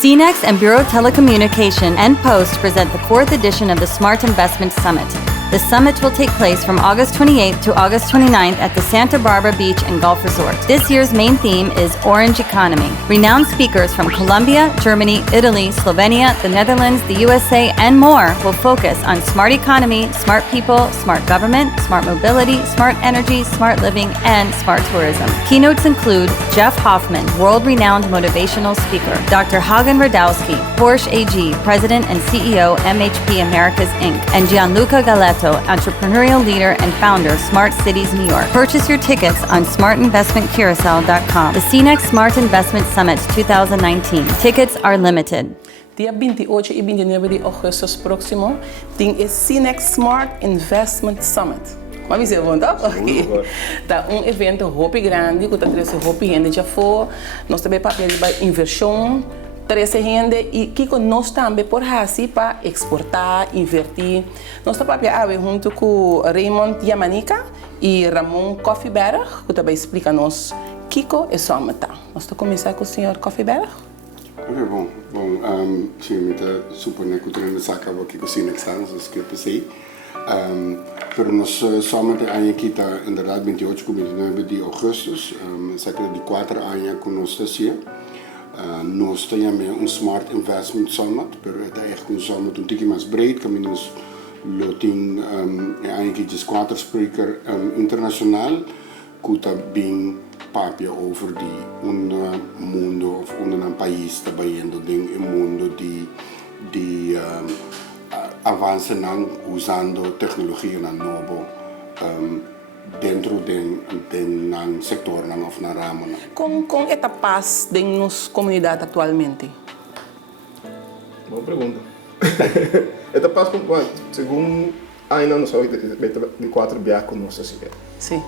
CNEX and Bureau Telecommunication and Post present the 4th edition of the Smart Investment Summit. The summit will take place from August 28th to August 29th at the Santa Barbara Beach and Golf Resort. This year's main theme is Orange Economy. Renowned speakers from Colombia, Germany, Italy, Slovenia, the Netherlands, the USA, and more will focus on smart economy, smart people, smart government, smart mobility, smart energy, smart living, and smart tourism. Keynotes include Jeff Hoffman, world-renowned motivational speaker, Dr. Hagen Radowski, Porsche AG, President and CEO, MHP Americas Inc., and Gianluca Galetto, entrepreneurial leader and founder, Smart Cities New York. Purchase your tickets on smartinvestmentcuracao.com. The CNEX Smart Investment Summit 2019. Tickets are limited. Dia 28 e 29 de agosto próximo tem o CNEX Smart Investment Summit. Mas você volta? Ok. Tá evento roupa grande, que está trazendo roupa gente já foi. Nós também papel de inversão. Trazer renda e que nós também por assim para exportar, invertir. Nós estamos junto com Raymond Yamanica e Ramon Koffieberg, que também explica nos Kiko e Somata. Nós estamos começar com o senhor Koffieberg. Ok, bom, sim, eu suponho que o treino saca aqui com o CNEX, nós que eu pensei. Pero nós somente aqui está, inderdaad, 28 e 29 de agosto, cerca de 4 anos que nós estamos. Nós temos Smart Investment Summit, pero é echt een summit een tikje mais breed, que nós temos eigenlijk 4 sprekers internacional, que também papia over mundo of een país trabalhando em mundo de avança usando tecnologia novo dentro do setor of na ramo. Com etapas de nossa comunidade atualmente? Boa pergunta. Etapas com quanto? Segundo ainda não sou de 4 biacos com nossa cidade. Sim.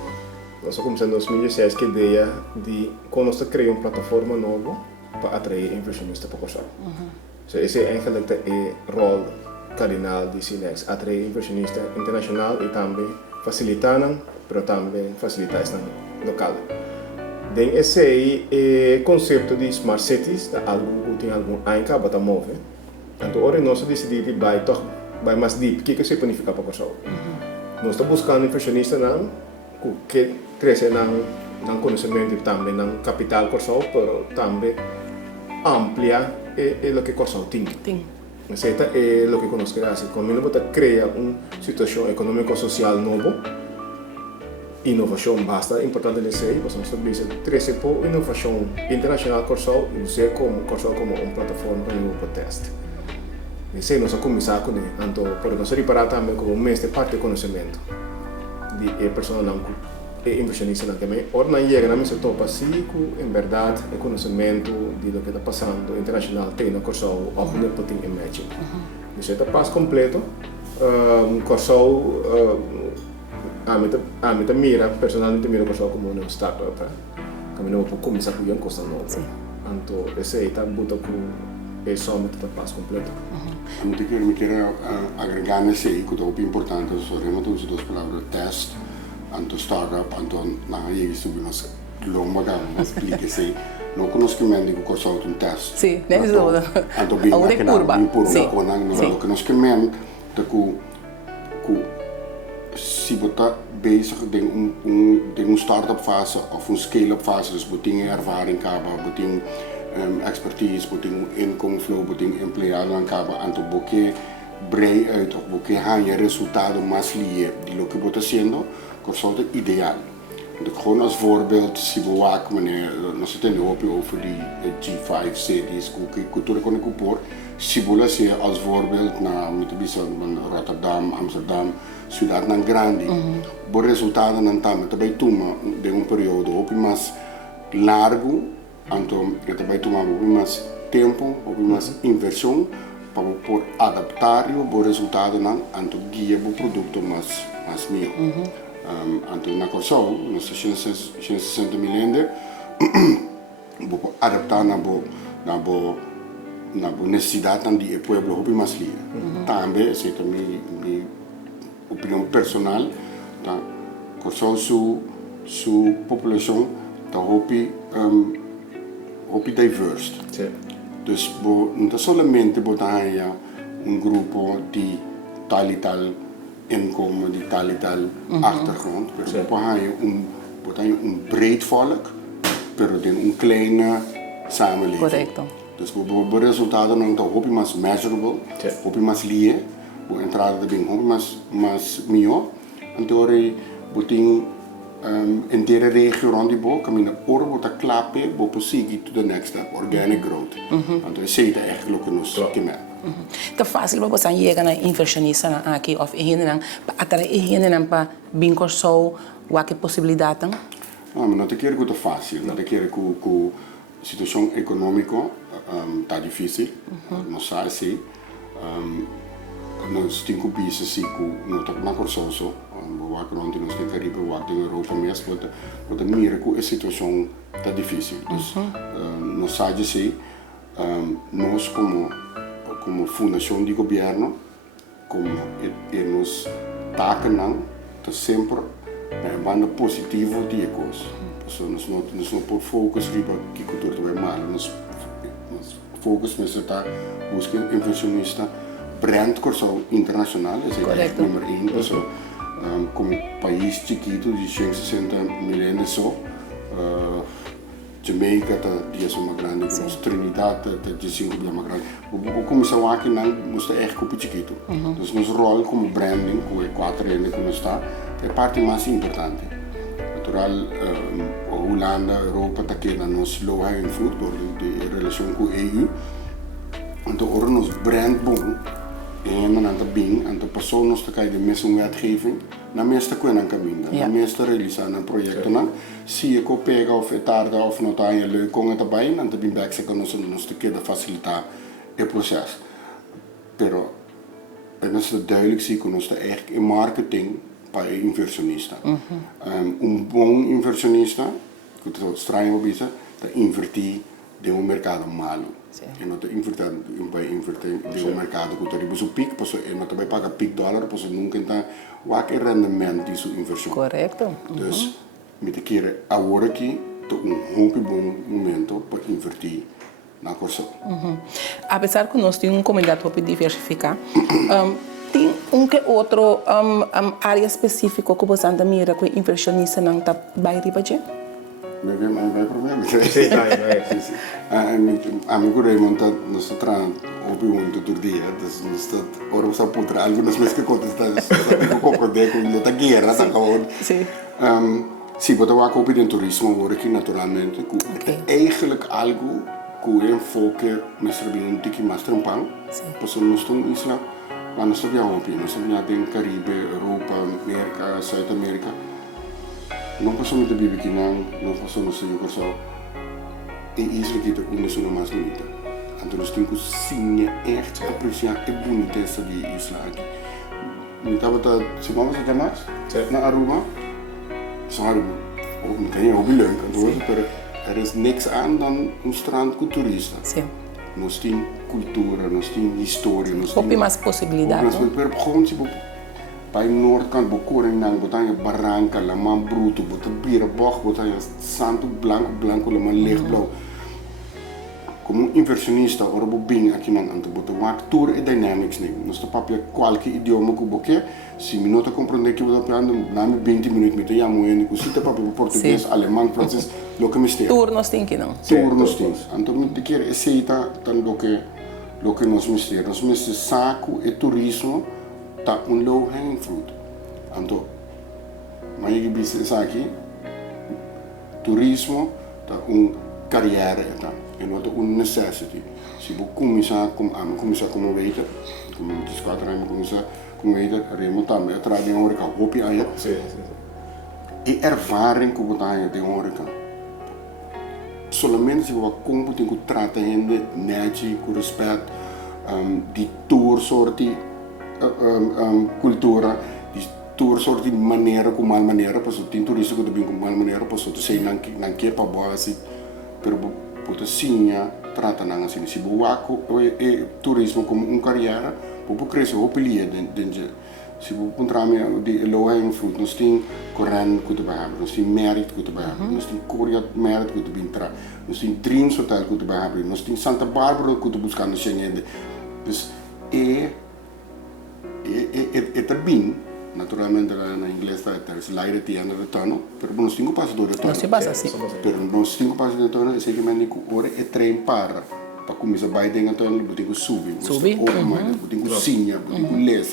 Nós começamos em 2016 com a ideia de quando nós criamos uma plataforma nova para atrair inversionistas para o Kosovo. Esse é eigenlijk o rol cardinal de CNEX, atrair inversionistas internacional e também facilitar, mas também facilitar o local. Tem esse conceito de Smart Cities, algo que tem algum ano que está mover. Então, hoje nós decidimos ir mais deep. O que significa para o Kosovo? Nós estamos buscando inversionistas que crescem no conhecimento e também no capital Kosovo, mas também ampliar o que o Kosovo tem. Isso é o que nós queremos. Como nós criar uma situação econômico-social nova, inovação basta importante nesse aí, nós estamos trazer por inovação internacional Kosovo, usar Kosovo como uma plataforma para teste. Isso aí nós começamos com ele, então para nós reparar também como mês de parte de conhecimento de pessoas e inversionistas também. Ora não chega na mesa topa psíquico, em verdade, o conhecimento de lo que está passando internacional tem no Kosovo, ou não pode emergir. Isso é o passo completo. Kosovo, a mim mira, personalmente miro Kosovo como uma startup, que não pode começar com uma coisa nova. Então, esse aí está muito com o summit do passo completo. Eu quero agregar nesse aí que é muito importante, sobre duas palavras, teste. Anto startup, anto na aí subimos longa gama, explique se não conhecimento de Kosovo um teste. Sim, nem isso. Anto bem curva. Sim. Não conhecimento de que se botar bezig de startup fase of scale-up fase, dus boting ervaring kaba, boting expertise, boting income flow, boting empleado aan kaba, anto boque brei uit of boque hanje resultado más lie die lo que bota haciendo. Kosovo ideaal. Gewoon als voorbeeld, Sibuwak, nós temos over die G5 cities, cultura com o por, Sibula se als voorbeeld na Mitsubishi, Rotterdam, Amsterdam, cidade não grande. O resultado não também toma de período ou mais largo, então também toma mais tempo, ou mais inversão para por adaptar o resultado não, então guia o produto mais melhor. Então, na Kosovo, nós temos 160 mil ender, vou adaptar na necessidade do povo mais livre. Também, essa é a minha opinião personal, Kosovo, sua população está muito diversa. Dus não somente botar grupo de tal e tal inkomen, de tal e tal achtergrond, maar botar breed volk, pero de kleine samenleving. Correcto. Dus o resultado não está hopi mais measurable, hopi mais lie, o entrada de bem hopi mais melhor. Então botin inteira região rond bo, caminha ora bota klape, bo prosseguir to the next step, organic growth. Então isso é eigenlijk o nosso kemer. Te fácil para você chegar na inversionista aqui of atrás para bem corso, o que possibilidade? Não, mas não te quero que é fácil, não te quero que a situação econômica está difícil, não sabe se nós temos que pensar se não está na corso só, o que não temos no Caribe, o que na Europa mesmo, porque mira que a situação está difícil, então não sabe se nós como fundação de governo, como nos taken sempre banda positivo de coisas. So, nós não por focus riba que cultura vai mal, nós focus nessa está buscando inversionista brand corso internacional, esse é o número 1, so, como país chiquito de 160 milhões só, Jamaica está 10 mais grande, Trinidad está 15 mais grande. O começou aqui não está echt muito chiquito. Então nosso rol como branding, com 4 anos que nós está, é a parte mais importante. Natural, a Holanda, a Europa está aqui na nossa low hanging fruit, de relação com a EU. Então agora nos brand bom, e dan aan het bing, aan de persoon te kijken de meeste wetgeving, na meeste kunnen caminho, na meeste realiseren een project dan, zie ik op pega of etarda of nota je leuk kon het bij, en de bing back se conosce nos te queda facilitar het proces. Pero en dat is duidelijk zie ik ons eigenlijk in marketing para inversionista. Bom inversionista, que het estranho bisa, dat invertir de mercado malo. E não te vai inverter de mercado que tem o pic, pois e não te vai pagar pic dólar, pois nunca está o que rendimento disso inversão. Correto. Então, me te querer agora aqui, to bom momento para invertir na corção. Apesar que nós temos comunidade para diversificar, tem que outro área específica que você anda mira com inversionista não está bem ribaje? Vai problema. Sim, vai. A mim que remonta nós estamos muito todo dia, nós estamos ora você pode algumas vezes que contestar, eu compreendo que não está guerra, tá acabando. Sim. Sim, but eu acompanho em turismo agora aqui naturalmente, que eigenlijk algo que enfoque mas também um tique mais trampão, pois nós estamos em Isla, lá nós estamos nós estamos em Caribe, Europa, América, Sul-América. Não passamos de bibi aqui não passamos de corso. E isso aqui é uma zona mais bonita. Então nós temos que sim, echt apreciar a boniteza de Isla aqui. Então se vamos a mais na Aruba, só Aruba, ook meteen heel leuk. Er niks aan dan strand com turista. Sim. Nós temos cultura, nós temos história, nós temos mais possibilidades. Mas gewoon tipo bij Noordkant, Bokoring, botanje Barranca, La Man Bruto, Bierenbocht, botanje Santo Blanco, La Man lichtblauw. Como inversionista, ora bobinha aqui man ante botar uma tour e dynamics nem. Nós tá papel qualquer idioma que boque, se minuto compreender que vou dar plano, na 20 minutos me tenho moendo, que se tá papel português, alemão, francês, lo que me esteja. Tour nós tem que não. Tour nós tem. Então me quer aceita tanto lo que nós me esteja. Nós me saco e turismo tá low hanging fruit. Então, mas que business aqui, turismo tá carreira tá. E não é uma necessidade. Se você começar como waiter, como diz 4 anos começar como waiter, remontar me atrás de horeca, hopi aí. E ervaring que você tem de horeca. Somente se você como tem que tratar gente, nete, com respeito, de tour sorte cultura, de tour sorte maneira com mal maneira, porque tem turista que também com mal maneira, porque tu sei não quer para boa assim, pero puto sinha trata nang assim se boaco e turismo como carreira, porque cresce o pelia dentro se você encontrar de low-hanging fruit, nós temos corrente que você vai abrir, nós temos merit que você vai abrir, nós temos Korea merit que você vai entrar, nós temos Dreams Hotel que você vai abrir, nós temos Santa Barbara que você buscar no Schengen. Então, é bem, naturalmente na inglês está light at the end of the tunnel, mas nós temos passo do tunnel. Não se passa assim. Mas nós temos passo do tunnel, é seguramente que hora é trem para começar a bater no tunnel, você tem que subir, você tem que sinha, você tem que ler,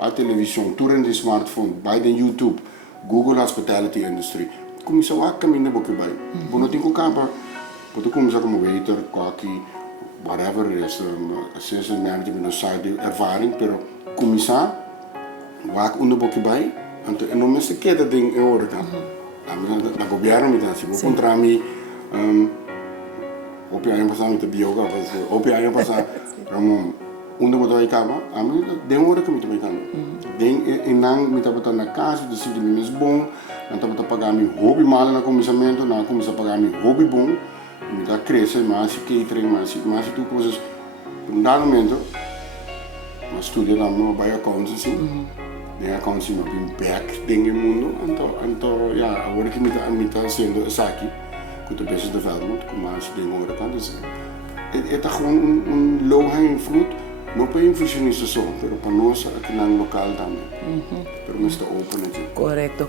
a televisão, tudo no smartphone, bater no YouTube, Google Hospitality Industry, começa a caminhar porque vai. Você tem que capa, você começa como waiter, coque, whatever it is, assistant manager no site de ervaring, pero começar a onder boque vai, então não me se queda ding em hora kan. Na governo me dá se vou contra mim, opia aí passar muito bioga, opia aí passar, como onder botar aí cava, a mim deu hora que me também kan. Ding em nang me tá botando na casa, decidi me mesmo bom, não tá botando pagar meu hobby mal na começamento, não começa a pagar meu hobby bom, me dá crescer mais catering, mais tu coisas, por um dado momento, mas estudia na minha vai accountancy. De accountancy maar bin back dingen mundo, então agora que me tá fazendo isso aqui, com o business development, com mais dingen agora kan dus é gewoon low hanging fruit, não para inversionistas só, mas para nós aqui no local também, para nós estar open aqui. Correto.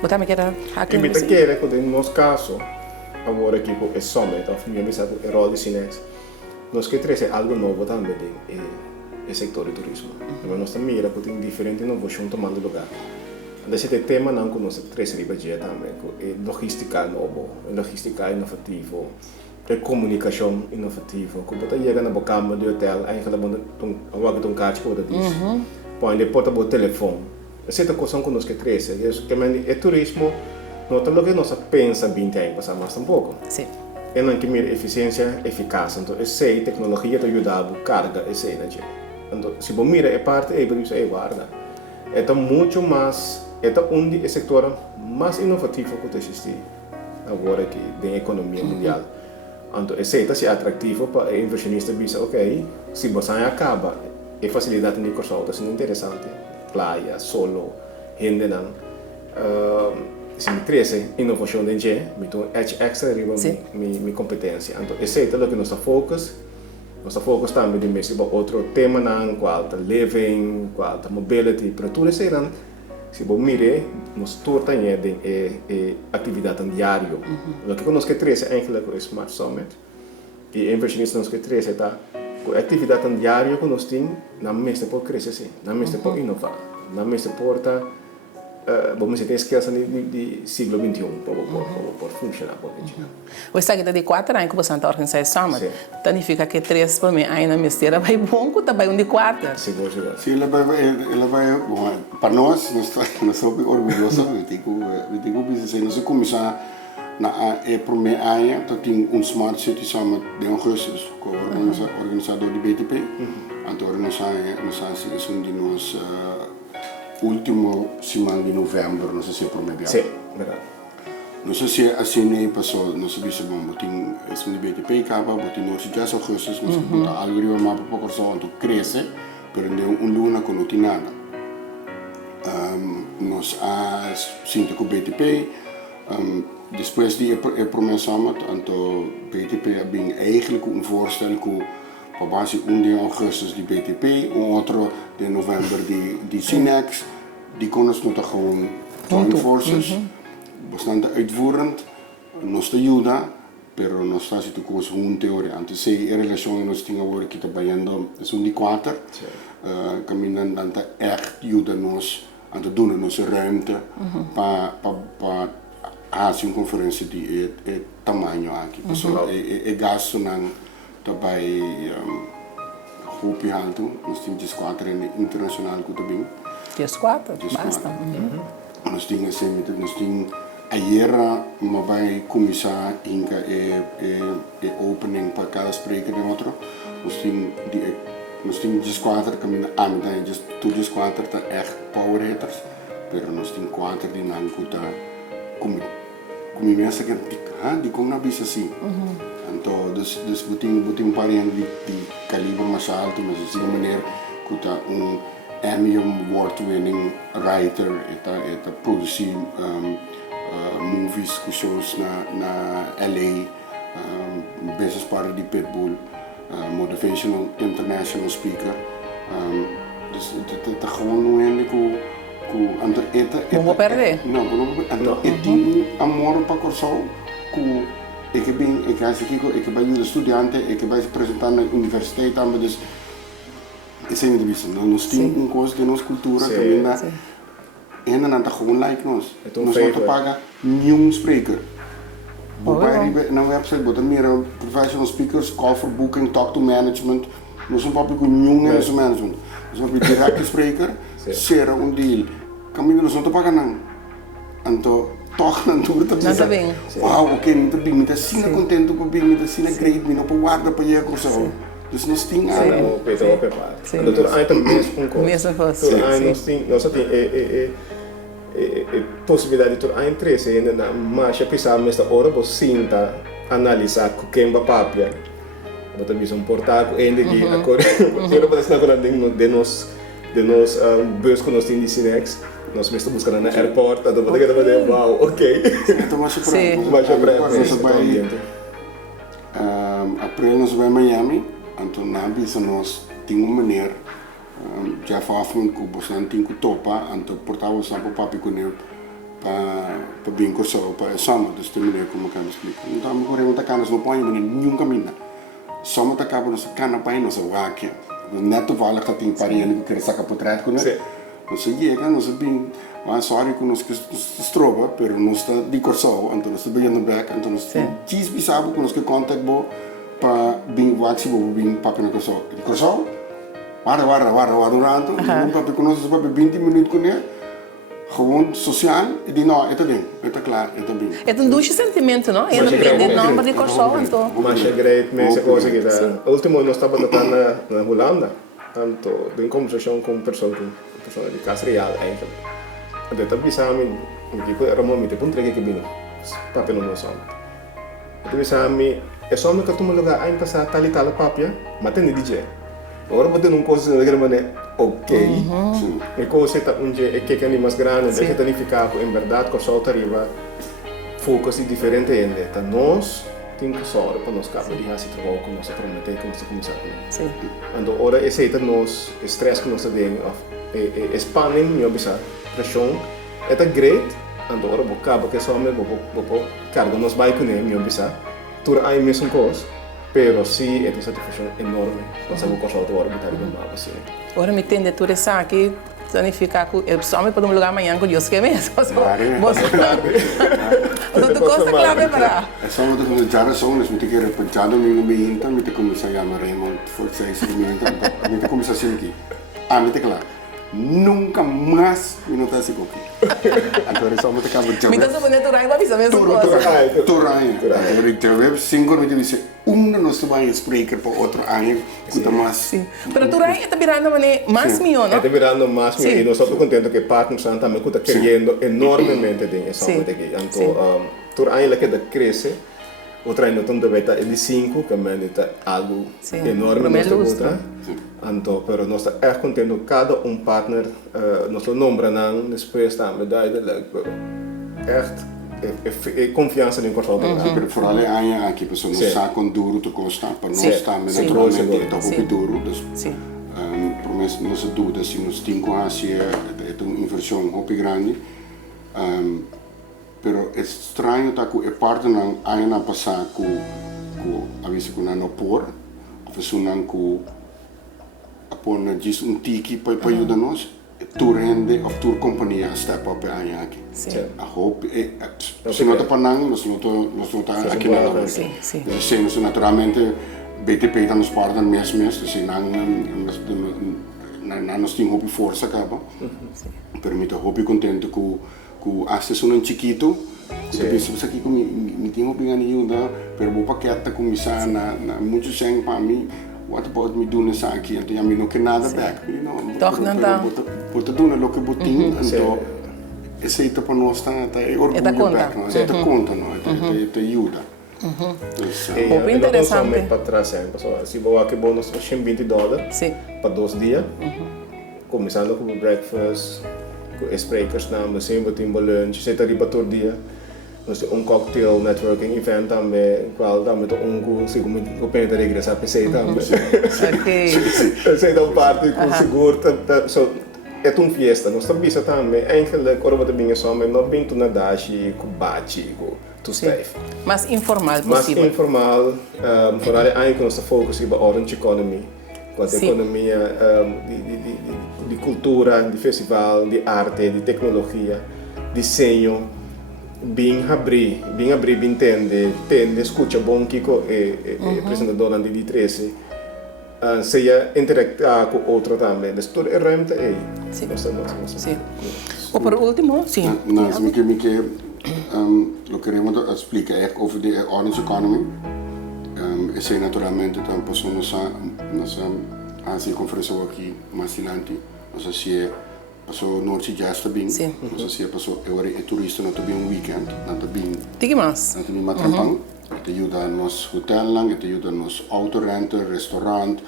Você me quer aqui? Me quer que no nosso caso, agora aqui com o summit, of minha mesa com o rol de Cinex, nós queremos trazer algo novo também o setor de turismo. Mas nós também mira que tem diferente inovação tomando lugar. Desse tema não conhece três ribadia também, logística novo, logística inovativa, comunicação inovativa. Quando você chega na cama do hotel, aí você vai um caixa para diz, põe depois o telefone. Essa é a coisa que nós queremos. É turismo, não é o que nós pensa 20 anos passar mais um pouco. Sim. É não que mira eficiência, eficácia. Então, essa tecnologia te ajuda a carga essa energia. Então, se você mira, é parte isso é guarda. É muito mais, é o setor mais inovativo que existe agora aqui na economia mundial. Então, esse é atrativo para o inversionista dizer, ok, se você acaba, a facilidade de Microsoft é interessante, praia, solo, gente não. Se me cresce inovação de gente, me dá edge extra riba minha competência. Então, esse é o que nós focus. Nós focus também de mesmo outro tema não, qual é living, qual é mobility, para tudo isso aí, se você mire, nós torta de atividade diária. O que nós queremos é o Smart Summit e inversionista nós queremos é a atividade diária que nós temos, não mesmo por crescer, não mesmo por inovar, não mesmo por vamos dizer, skills do século XXI para funcionar. Você está aqui de 4 anos que você está organizando esse summit. Significa que 3 para mim ainda me será bem bom, que está bem de 4. Sim, ela vai, para nós somos orgulhosos, eu digo que nós começamos na primeira área, tem Smart City Summit de agosto, com o organizador do BTP, então nós é de nós último semana de novembro, não sei se é promedio. Sim, verdade. Não sei se assim nem passou, não sei se bom, tem esse de BTP capa, tem no já só coisas, mas botar algo de uma pouco só onde cresce, pero não luna com não tem nada. Nós sinto com BTP, depois de promessa, então BTP é bem eigenlijk voorstel que op basis de augustus de BTP, outro de novembro de Cinex, die konden ze nog gewoon joint forces, bastante uitvoerend, nos ajuda, pero nos está situ com uma teoria. Antes se a relação nós tinha agora que trabalhando é de 4, caminhando anta echt ajuda nos a doen nossa ruimte para fazer uma conferência de tamanho aqui. Pessoal, é gasto não também hoop alto, nós temos 4 internacional que também. Tens 4, basta. Nós temos a guerra, mas vai começar a opening para cada speaker de outro. Nós temos 4 caminhos, todos os 4 estão echt power hitters, mas nós temos 4 de não que começa que como na bisa assim. Então, buting variante de calibre mais alto, mas assim maneira que está Emmy Award-winning writer, eta produzi movies, shows na LA, business partner di Pitbull, motivational international speaker. Dus het gewoon nu anto Vamos perder? Não, anto eti amor para corso ku ik ga bij de studenten, ik ben presentando na universiteit também, dus isso é muito difícil. Nós temos coisa de nossa cultura que ainda não está gewoon like nós. Nós não paga nenhum speaker. Na website botar meer professional speakers, call for booking, talk to management. Nós não paga nenhum management. Nós paga direct speaker, será deal. Caminho nós não paga não. Então toch na tour tá bem. Uau, ok, muito bem, me tá sina contento com bem, me tá sina great, me não pode guardar para ir com dus nós temos algo para preparar. Doutor, aí também mesma coisa. Aí nós temos possibilidade de aí três ainda na marcha pensar nesta hora você sinta analisar com quem vai papia. Botar visão portar ainda que agora eu parece na agora de nós bus que nós temos de Cinex. Nós estamos buscando na airport, então vou ter que fazer uau, ok. Então mais april nós vai Miami, então na bisa nós temos uma maneira já Hoffman que você não tem que topa, então portava só para papi com ele para bem curso para sama, dus tem maneira como que eu explico. Então a minha pergunta canas não põe nenhum caminho. Sama tá acaba nós cana pai nós waque. Neto vale que tem pariente que quer sacar por trás com ele. Nós chega, nós bem, mas sorry que nós estroba, pero nós está de corso, então nós está bem no back, então nós diz bisabo que nós que contact bo para bem waxi bo bem papi na corso. De corso? Wara durante, não papi que nós está 20 minutos com ele. Gewoon social, e de não, é bem, é claro, é bem. É um doce sentimento, não? É não depende não para de corso, então. Mas é great, mas é coisa que dá. Último nós estava na Holanda, então em conversação com pessoa de casa real eigenlijk. Até também sabe, que era momento pun trek que bino. Papel não só. Então sabe, é só no que tu me lugar aí passar tal e tal papia, mas tem DJ. Agora botar num coisa de maneira ok. E coisa tá onde é que é mais grande, deixa tanificar em verdade com só arriba. Focus é diferente ainda. Tá nós tem que só para nós cabo de raça trabalho com nós prometer que nós começar. Sim. Então ora esse é nós stress que nós tem expanding minha bisa pressão é great então ora boca que só me boco cargo nós vai com minha bisa tur aí mesmo coisa pero sim é uma satisfação enorme nós vamos coisa outra hora botar bem mal assim ora me entende tu essa aqui planificar com eu só me para um lugar amanhã com Deus que mesmo você tu costa clave para é só uma coisa já são nós me tem que repetir no meu meio então me tem que começar a chamar Raymond for 6 minutos me tem que começar assim aqui me tem claro nunca mais me não está assim com aqui. Agora só me tem que acabar. Me dá só bonito Turai vai bisa mesmo coisa. Turai. Agora eu web 5 minutos dice nós vai speaker para outro ano que tá mais. Sim. Pero Turai está virando mais milhão, não? Está virando mais milhão e nós estamos contentos que partners também está querendo enormemente de essa aqui. Então Turai ela quer crescer. Outra ainda tem de 5, que é algo enorme nesta outra. Então, pero nós estamos contentes cada partner, nós nombramos depois também é confiança em qualquer outro. Pero vooral é aqui pessoas não sacam duro to costa para nós também naturalmente está muito duro. Promessa não se dúvida se nós temos é uma inversão muito grande. Pero é estranho tá que é parte não ainda passar com a vez que não por a vez não com a pôr diz tiki para ajudar nós tu rende ou tu companhia step up aí aqui a hope se não tá para nós não tá aqui na hora se nós naturalmente BTP tá nos parte mês se não nós temos hope força acaba permite hope contente com hasta um chiquito, eu penso aqui que me tenho opinião nenhuma, pero vou paquete começar na muitos anos para mim, what about me doing isso aqui, então eu não quero nada back, Toch não dá. Vou doing o que eu tenho, então esse é para nós tá orgulho back, não é? Tá conta, não é? Te ajuda. Pouco interessante. Para trás, se vou aqui bônus $20 para 2 dias. começando com o breakfast, com sprekers nós temos lunch, você está riba todo dia. Nós temos cocktail networking event também, qual também tem como eu penso da igreja PC também. Ok. Você dá parte com seguro, é uma fiesta, nós também também, eigenlijk, quando você vem só, mas não vem na dashi, com bate, com tu stijf. Mais informal Mais possível. informal, vooral eigenlijk nós focussen op orange economy, com a economia de cultura, de festival, de arte, de tecnologia, desenho, bem abrir, bem entender, escuta bom que o apresentador de 13, seja interactuar com outro também, mas tudo é ruimte aí. Sim. Sim. O por último, sim. Nós lo queremos explicar over de orange economy. Esse naturalmente então nós assim conferência aqui mais silente, nós assim passou norte já está bem, nós assim passou agora é turista não também weekend, não também. Diga mais. Não também matrampang, te ajuda nos hotel lang, te ajuda nos autorente, restaurant,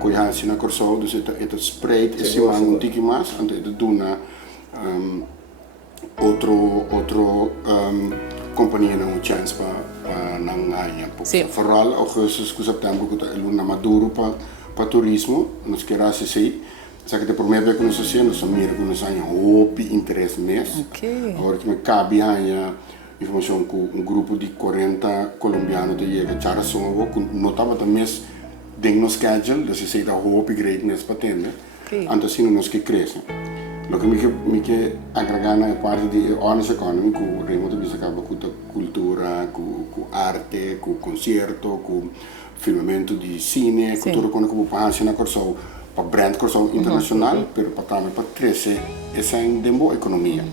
coihansi na corso, dus het spreid esse man um tiki mais, ante het doen outro companhia não chance para não ganhar. Vooral augustus com setembro que é luna maduro para turismo, nós queremos assim. Sabe que por meio que nós fazemos, nós mira que nós temos interesse mesmo. Agora que me cabe a informação com grupo de 40 colombianos que chega a Charaçongo, que notava também dentro do schedule, então se dá hope great nesse patente, então assim nós que crescem. Lo que me agregar na parte de honest economy, com remoto bisa acaba com cultura, com arte, com concerto, com filmamento de cine, cultura quando como para na corso para brand corso internacional, pero para também para crescer essa dembo economia.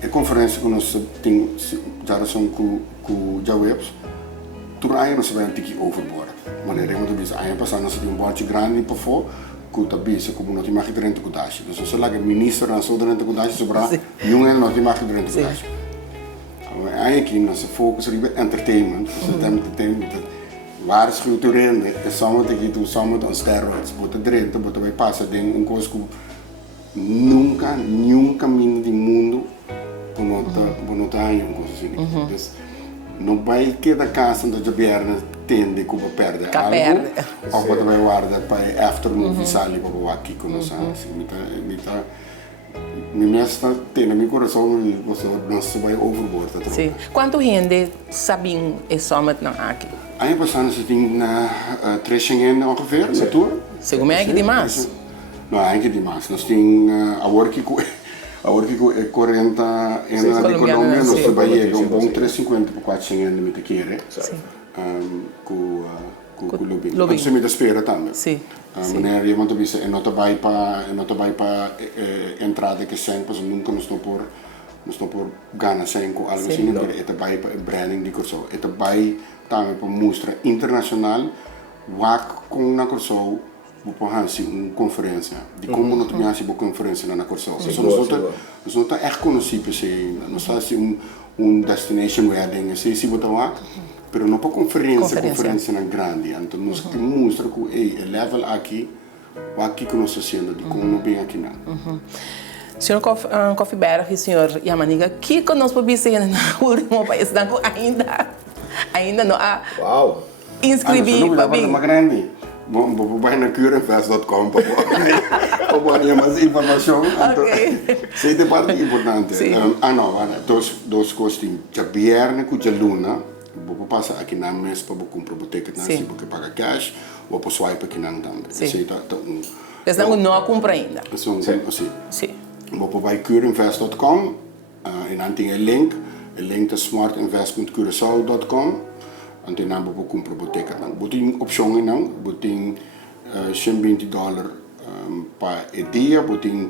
A conferência que nós temos já são com já webs, tudo aí nós vai ter que overboard. Mas remoto bisa aí passar nós tem bote grande para fora. Que bisa como não tem mais dentro do dashi. Então se lá que ministro não só dentro do dashi sobra, nenhum não tem mais dentro do dashi. Aí aqui nós foco sobre entertainment, vários culturas, é só uma que tu só uma on steroids, bota dentro, bota vai passar dentro coisa que nunca caminho do mundo por não tá aí uma coisa assim. Não vai que da casa da Jaberna tende que perde algo, ou pode vai guardar para afternoon visali para o aqui com nós assim, me mestra tem no meu coração você não se vai overboard. Sim. Quanto gente sabem é somente não aqui? Aí passando se tem 300 ongeveer na tour. Segundo é que demais. Não, é que demais. Nós tem a work é 40 anos na economia, nós trabalhamos um bom 350 para 400 anos de querer. Com o lobby. Nós temos espera também. Sim. Maneira de montar isso, não vai para entrada que sempre nunca nos não por ganhar sem com algo assim, mas é vai para branding de curso, é vai também para mostra internacional, com na curso vou fazer uma conferência de como nós temos uma conferência na curso. Nós não está echt conhecido assim, nós está assim destination wedding, assim se botar lá. Pero não para conferência na grande, então nós mostra que o level aqui que nós estamos fazendo, de como bem aqui não. Senhor Kofiberg e senhor Yamaniga, que nós podemos ser no último país, ainda não há inscrever para mim. Uma grande, vou vai na curinvest.com para pôr mais informação. Isso é parte importante. Dois coisas, já viernes com a luna. Vou passar aqui na mesa para comprar o ticket, se você paga cash, ou para swipe aqui não também. Mas não compra ainda. Sim. Vou para curinvest.com e não tem link é smartinvestmentcuraçao.com e dan vou comprar o ticket. Vou ter opção não, vou ter $20 para o dia, vou ter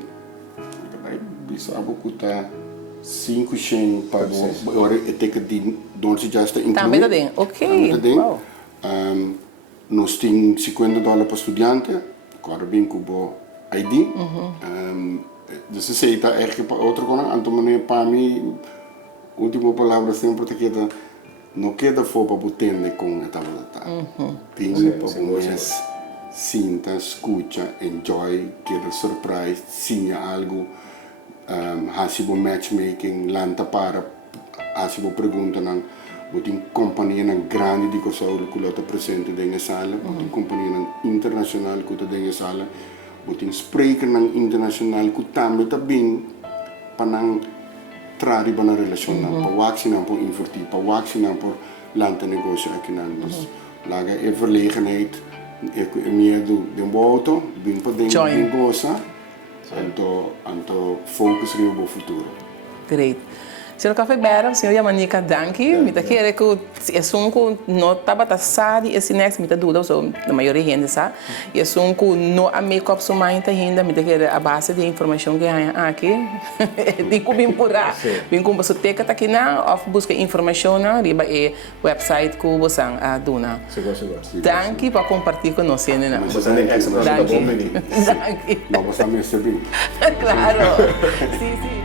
bisa 5 cent para o ticket de onde já está incluído. Também tem, ok. Wow. Nós temos $50 para estudante, agora bem com o ID. Dus se está é que outro coisa, então para mim, última palavra sempre te queda, não queda for para botar com a tabela. Tem para o mês sinta, escucha, enjoy, quiere surprise, sinha algo, hasibo matchmaking, lanta para, hasibo pergunta ng buting companhia ng grande di ko sa ulo kulota presente dentro sala, buting companhia ng international ko ta dentro sala, buting spreker ng international ko tambe tabing panang trari ba na relasyon na pawaksi na po inverti, pawaksi na po lanta negosyo akinan. Dus laga verlegenheid, medo de boto, bin pa ding goza, anto focus rin op futuro. Great. Senhor Café Bera, senhor Yamanika, danke. Mita querer que assunto não estava tassado esse next mita dúvida, so na maioria gente sabe. E assunto não a make-up só mais ainda, mita querer a base de informação que há aqui. Tem como impor, tem como você ter que aqui na, ou buscar informação na riba e website que você a dona. Seguro. Danke para compartilhar com nós, né? Você nem é essa, mas tá bom, menino. Danke. Vamos a me servir. Claro. Sim, sim.